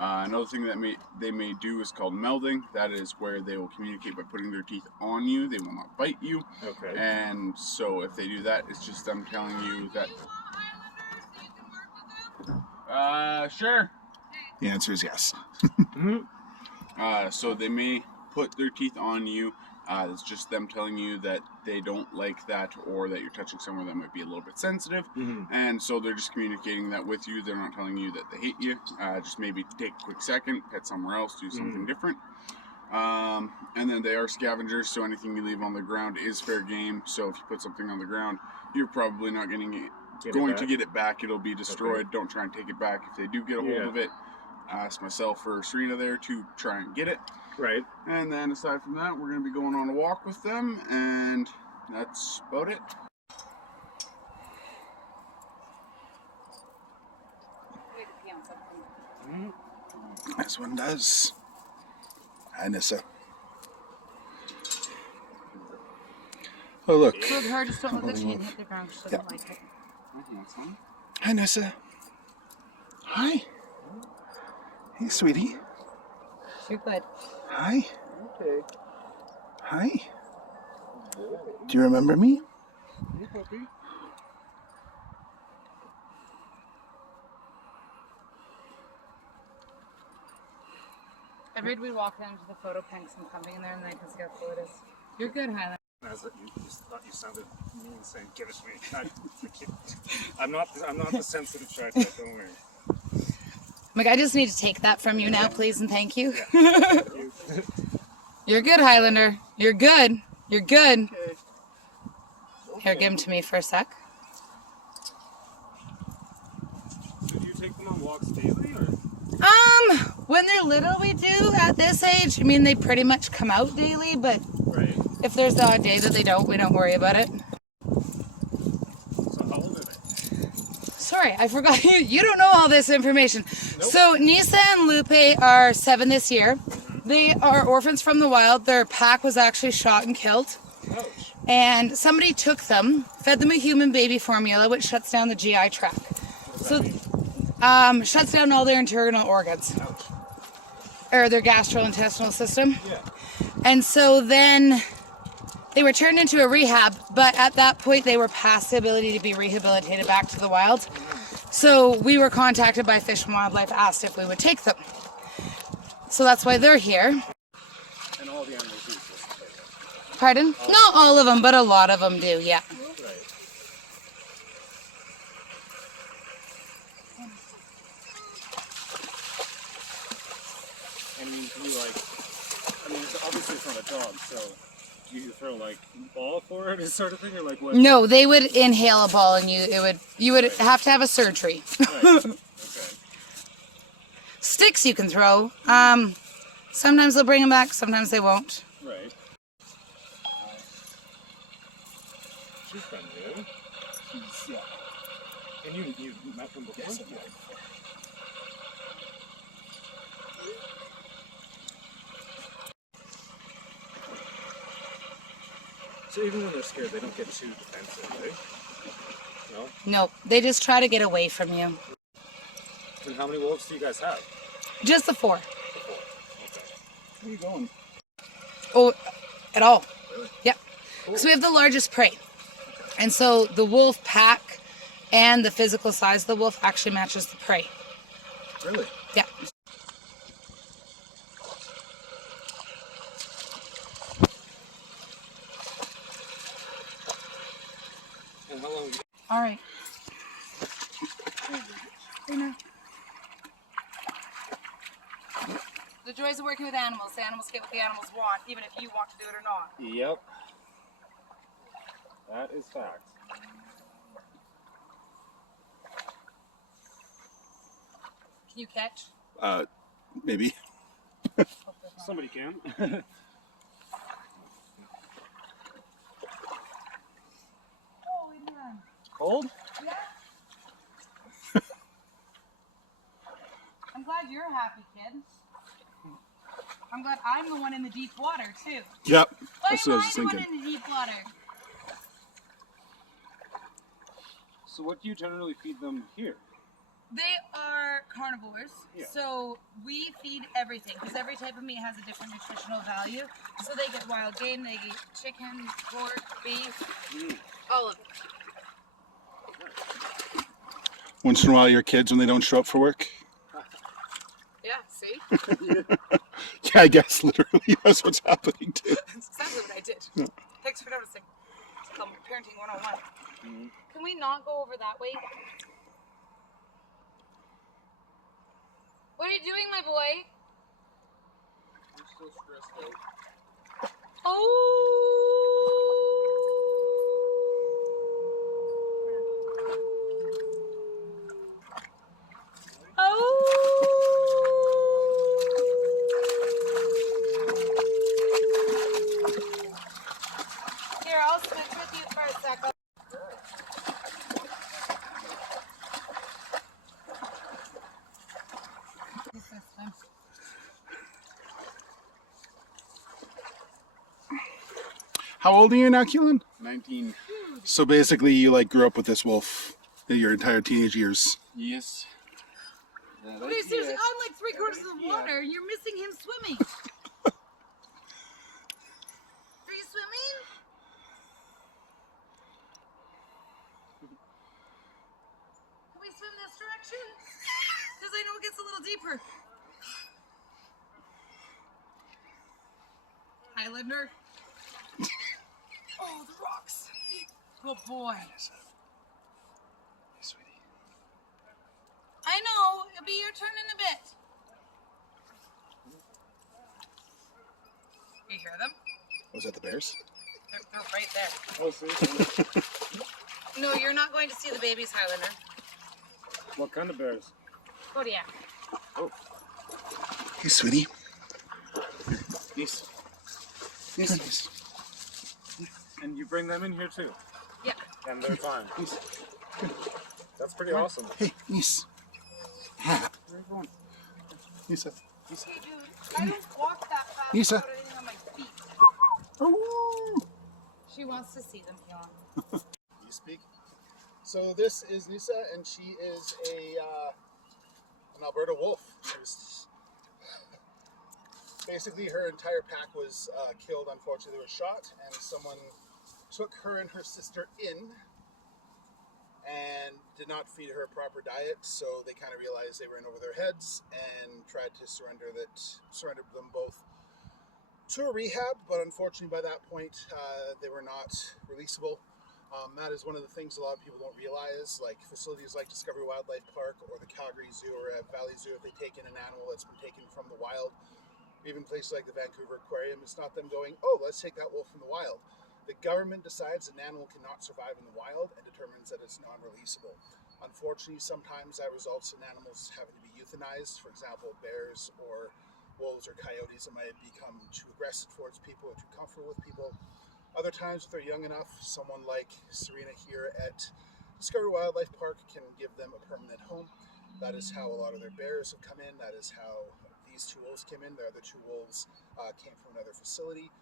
Another thing that they may do is called melding. That is where they will communicate by putting their teeth on you. They will not bite you. Okay. And so if they do that, it's just them telling you that. Sure. The answer is yes. So they may put their teeth on you. It's just them telling you that they don't like that, or that you're touching somewhere that might be a little bit sensitive. And so they're just communicating that with you. They're not telling you that they hate you. Just maybe take a quick second, pet somewhere else, do something different. And then they are scavengers, so anything you leave on the ground is fair game. So if you put something on the ground, you're probably not going to get it back. It'll be destroyed. Okay. Don't try and take it back. If they do get a hold of it, ask myself or Serena there to try and get it. Right. And then aside from that, we're going to be going on a walk with them, and that's about it. This one does. Hi, Nissa. Oh, look. Look, her just don't look that she didn't hit the ground. She doesn't like it. Hi, Nissa. Hi. Hey, sweetie. You're good. Hi. Okay. Hi. Do you remember me? Hey, puppy. I read we walk down to the photo pinks and something in there, and then I can see how cool it is. You're good, Highlander. You just thought you sounded mean saying "give it to me." I'm not the sensitive shy type. Don't worry. Like, I just need to take that from you now, please, and thank you. Yeah. Thank you. You're good, Highlander. You're good. You're good. Okay. Here, give him to me for a sec. Do you take them on walks daily, or? When they're little, we do. At this age, I mean, they pretty much come out daily, but if there's the odd day that they don't, we don't worry about it. So how old are they? Sorry, I forgot. You don't know all this information. Nope. So Nisa and Lupe are 7 this year. They are orphans from the wild. Their pack was actually shot and killed. Ouch. And somebody took them, fed them a human baby formula, which shuts down the GI tract. So, shuts down all their internal organs. Ouch. Or their gastrointestinal system. Yeah. And so then they were turned into a rehab, but at that point they were past the ability to be rehabilitated back to the wild. So we were contacted by Fish and Wildlife, asked if we would take them. So that's why they're here. And all the animals do this. Pardon? Not all of them, but a lot of them do, yeah. Right. And obviously it's not a dog, so you throw like ball for it, sort of thing, or like what? No, they would inhale a ball, and you would have to have a surgery. Right. Okay. Sticks you can throw. Sometimes they'll bring them back, sometimes they won't. Right. She's been new. And you met them before? Yes. Yeah. So even when they're scared, they don't get too defensive, right? No? Nope, they just try to get away from you. And how many wolves do you guys have? Just the 4. Okay. Where are you going? Oh, at all. Really? Yep. Cool. So we have the largest prey. And so the wolf pack and the physical size of the wolf actually matches the prey. Really? Yeah. And how long? All right. Hey, now. The joys of working with animals. The animals get what the animals want, even if you want to do it or not. Yep. That is fact. Can you catch? Maybe. Somebody can. Oh, man. Cold? Yeah. I'm glad you're a happy kid. I'm glad I'm the one in the deep water, too. Yep. Why That's am what I I was the one thinking. in the deep water? So what do you generally feed them here? They are carnivores, so we feed everything because every type of meat has a different nutritional value. So they get wild game, they get chicken, pork, beef, all of it. Once in a while, your kids, when they don't show up for work. Yeah, see? Yeah, I guess literally that's what's happening too. That's exactly what I did. Thanks for noticing. It's called Parenting 101. Can we not go over that way? What are you doing, my boy? I'm still stressed out. Oh! Here, I'll switch with you for a second. How old are you now, Keelan? 19. So basically, you like grew up with this wolf your entire teenage years. Yes. Okay, seriously, I'm like 3/4 of the water. You're missing him swimming. Are you swimming? Can we swim this direction? Because I know it gets a little deeper. Highlander. Oh, the rocks. Good boy. Hey, sweetie. I know. It'll be your turn in a bit. You hear them? Was that the bears? They're right there. Oh, see? No, you're not going to see the babies, Highlander. What kind of bears? Kodiak. Hey, sweetie. Yes. Yes. And you bring them in here too? Yeah. And they're fine? That's pretty awesome. Hey, niece. Ha. Where are you going? Nisa. Hey, dude, I don't walk that fast Nisa. without anything on my feet. Oh. She wants to see them, Keelan. You speak. So this is Nisa, and she is an Alberta wolf. Basically, her entire pack was killed. Unfortunately, they were shot, and someone took her and her sister in and did not feed her a proper diet. So they kind of realized they were in over their heads and tried to surrender them both to a rehab. But unfortunately, by that point, they were not releasable. That is one of the things a lot of people don't realize. Like facilities like Discovery Wildlife Park or the Calgary Zoo or Valley Zoo, if they take in an animal that's been taken from the wild, even places like the Vancouver Aquarium, it's not them going, oh, let's take that wolf from the wild. The government decides an animal cannot survive in the wild and determines that it's non-releasable. Unfortunately, sometimes that results in animals having to be euthanized. For example, bears or wolves or coyotes that might become too aggressive towards people or too comfortable with people. Other times, if they're young enough, someone like Serena here at Discovery Wildlife Park can give them a permanent home. That is how a lot of their bears have come in. That is how these two wolves came in. The other two wolves came from another facility.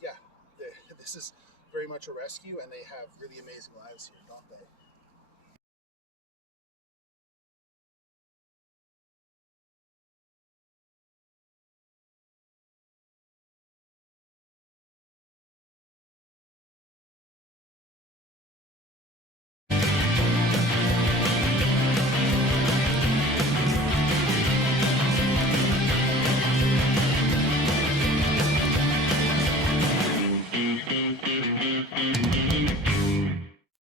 Yeah, this is very much a rescue, and they have really amazing lives here, don't they?